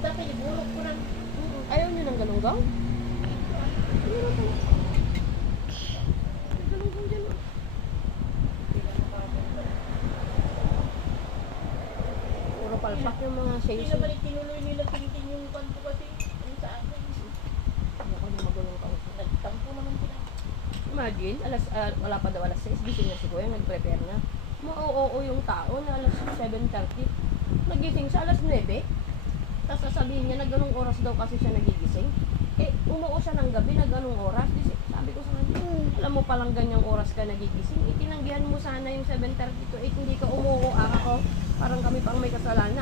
dati ibulok ko ng... Ayaw niyo ng galunggong? Meron pala. May galunggong dyan, oh. Puro palpak yung mga Hindi sales. naman itinuloy nila tingin yung kanto kasi yung sa akin. Ako na magulong ka. Nagtampo naman sila. Imagine, wala pa daw alas 6, gising na si Kuya, nag-prepare na. Mau-oo yung tao na alas 7:30. Nagising siya alas 9. Tapos sasabihin niya na ganung oras daw kasi siya nagigising. Eh, umuo siya ng gabi na ganung oras. Sabi ko sa kanya, alam mo palang ganyang oras ka nagigising. Itinanggihan mo sana yung 7:30 to 8, hindi ka umuo ako. Parang kami pang may kasalanan.